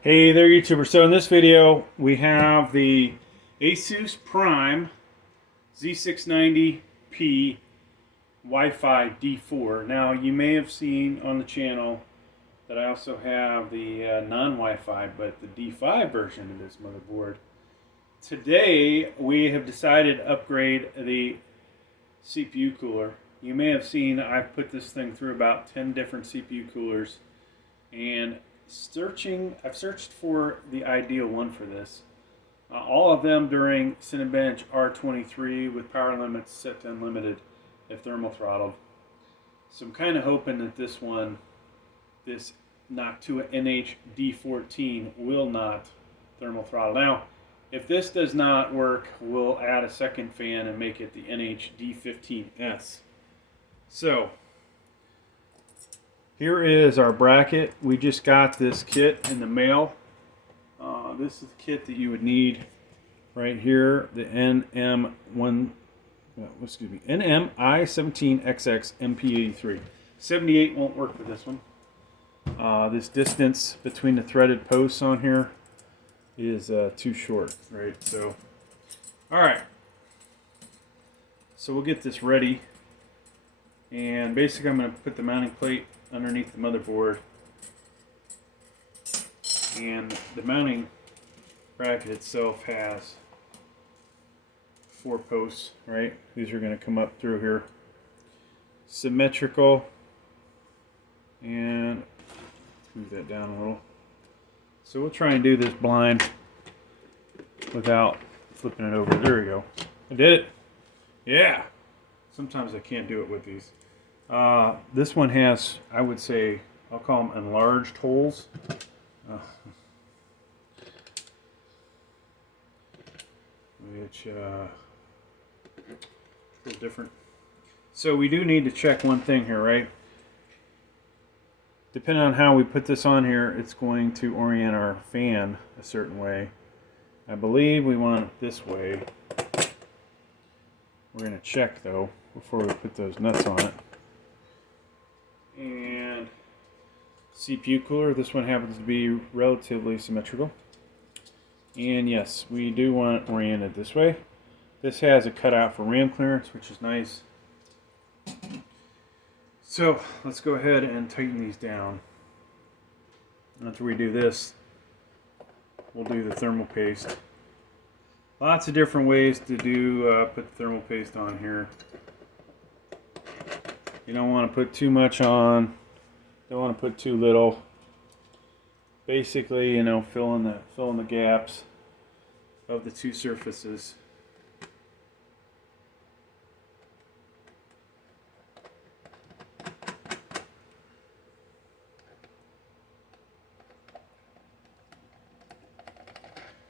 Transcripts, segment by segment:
Hey there, YouTuber. So in this video, we have the Asus Prime Z690p Wi-Fi D4. Now, you may have seen on the channel that I also have the non-Wi-Fi, but the D5 version of this motherboard. Today, we have decided to upgrade the CPU cooler. You may have seen I've put this thing through about 10 different CPU coolers, and I've searched for the ideal one for this. All of them during Cinebench R23 with power limits set to unlimited if thermal throttled. So I'm kind of hoping that this one, this Noctua NH-D15, will not thermal throttle. Now, if this does not work, we'll add a second fan and make it the NH-D15S. So, here is our bracket. We just got this kit in the mail. This is the kit that you would need right here. The NMI-17XX MP83. 78 won't work for this one. This distance between the threaded posts on here is too short, right? So, all right. So we'll get this ready. And basically I'm going to put the mounting plate underneath the motherboard, and the mounting bracket itself has 4 posts, right? These are going to come up through here, symmetrical, and move that down a little. So we'll try and do this blind without flipping it over. There we go. I did it. Yeah. Sometimes I can't do it with these. This one has, I would say, I'll call them enlarged holes. Which a little different. So we do need to check one thing here, right? Depending on how we put this on here, it's going to orient our fan a certain way. I believe we want it this way. We're going to check though before we put those nuts on it. And CPU cooler, this one happens to be relatively symmetrical. And yes, we do want it oriented this way. This has a cutout for RAM clearance, which is nice. So let's go ahead and tighten these down. After we do this, we'll do the thermal paste. Lots of different ways to do put the thermal paste on here. You don't want to put too much on. Don't want to put too little. Basically, you know, fill in the gaps of the two surfaces.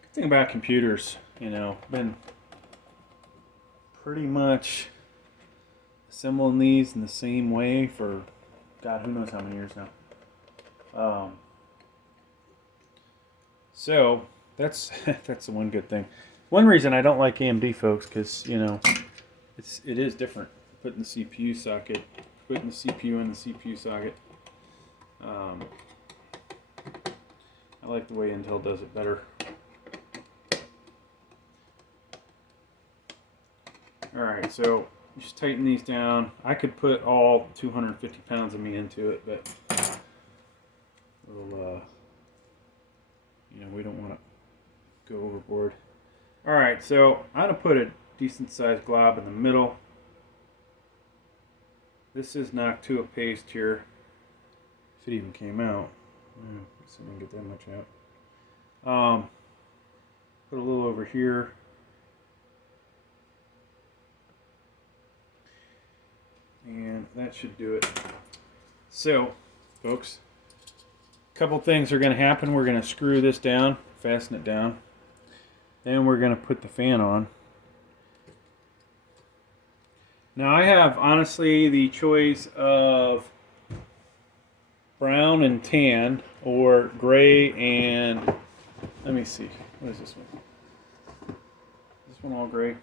Good thing about computers, you know, been pretty much assembling these in the same way for God, who knows how many years now. So that's that's the one good thing. One reason I don't like AMD, folks, because you know it is different. Putting the CPU socket, putting the CPU in the CPU socket. I like the way Intel does it better. All right, so just tighten these down. I could put all 250 pounds of me into it, but we'll, you know, we don't want to go overboard. All right, so I'm gonna put a decent sized glob in the middle. This is Noctua paste here. If it even came out, let's see if I can get that much out. Put a little over here. And that should do it. So, folks, a couple things are going to happen. We're going to screw this down, fasten it down. Then we're going to put the fan on. Now, I have, honestly, the choice of brown and tan, or gray and, let me see, what is this one? Is this one all gray?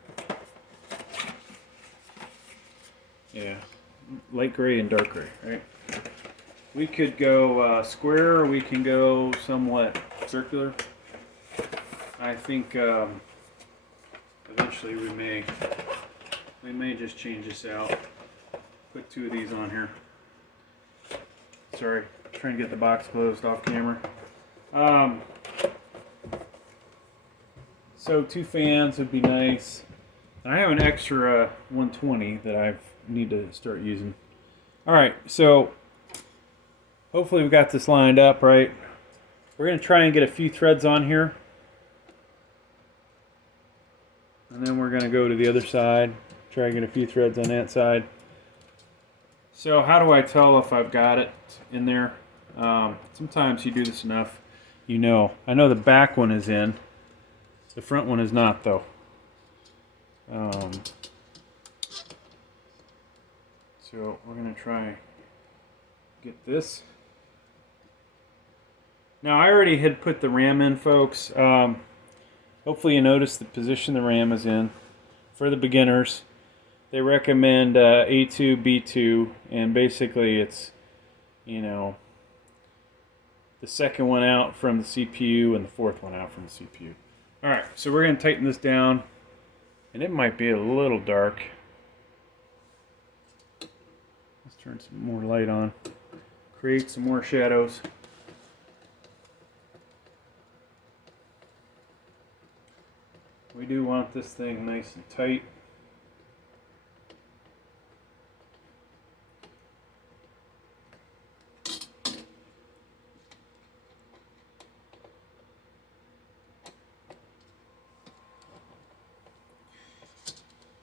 Yeah. Light gray and dark gray, right? We could go square, or we can go somewhat circular. I think eventually we may just change this out. Put 2 of these on here. Sorry, trying to get the box closed off camera. So 2 fans would be nice. I have an extra 120 that I need to start using. Alright, so hopefully we got this lined up right. We're going to try and get a few threads on here. And then we're going to go to the other side. Try and get a few threads on that side. So how do I tell if I've got it in there? Sometimes you do this enough, you know. I know the back one is in. The front one is not, though. So we're going to try get this. Now I already had put the RAM in, folks. Hopefully you noticed the position the RAM is in. For the beginners, they recommend A2, B2, and basically it's, you know, the second one out from the CPU and the fourth one out from the CPU. Alright, so we're going to tighten this down, and it might be a little dark. Let's turn some more light on, create some more shadows. We do want this thing nice and tight.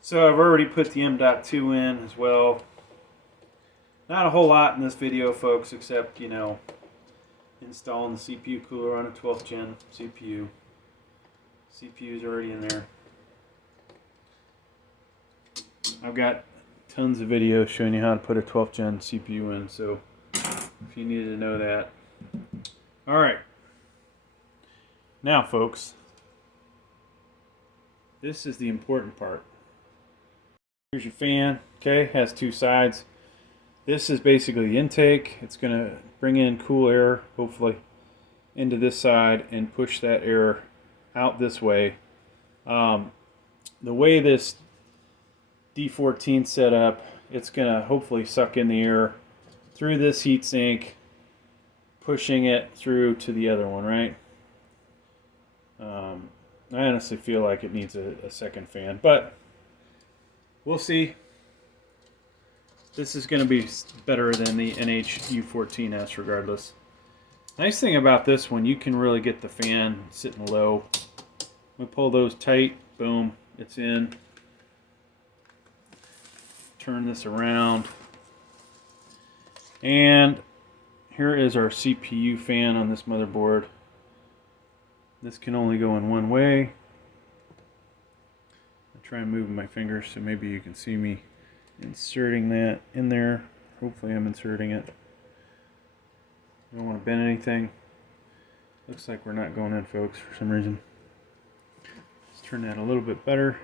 So I've already put the M.2 in as well. Not a whole lot in this video, folks, except, you know, installing the CPU cooler on a 12th gen CPU. CPU's already in there. I've got tons of videos showing you how to put a 12th gen CPU in, so if you needed to know that. Alright. Now, folks, this is the important part. Here's your fan, okay, has 2 sides. This is basically the intake. It's going to bring in cool air, hopefully, into this side and push that air out this way. The way this D14 set up, it's going to hopefully suck in the air through this heatsink, pushing it through to the other one, right? I honestly feel like it needs a second fan, but we'll see. This is going to be better than the NH-U14S regardless. Nice thing about this one, you can really get the fan sitting low. We pull those tight, boom, it's in. Turn this around. And here is our CPU fan on this motherboard. This can only go in one way. I'll try and move my fingers so maybe you can see me inserting that in there. Hopefully I'm inserting it. I don't want to bend anything. Looks like we're not going in, folks, for some reason. Let's turn that a little bit better.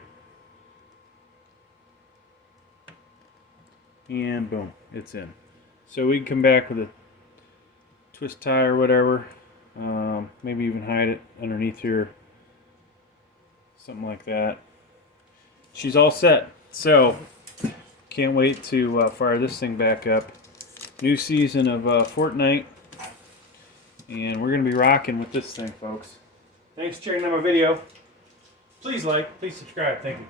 And boom, it's in. So we can come back with a twist tie or whatever. Maybe even hide it underneath here. Something like that. She's all set. So, can't wait to fire this thing back up. New season of Fortnite. And we're going to be rocking with this thing, folks. Thanks for checking out my video. Please like, please subscribe. Thank you.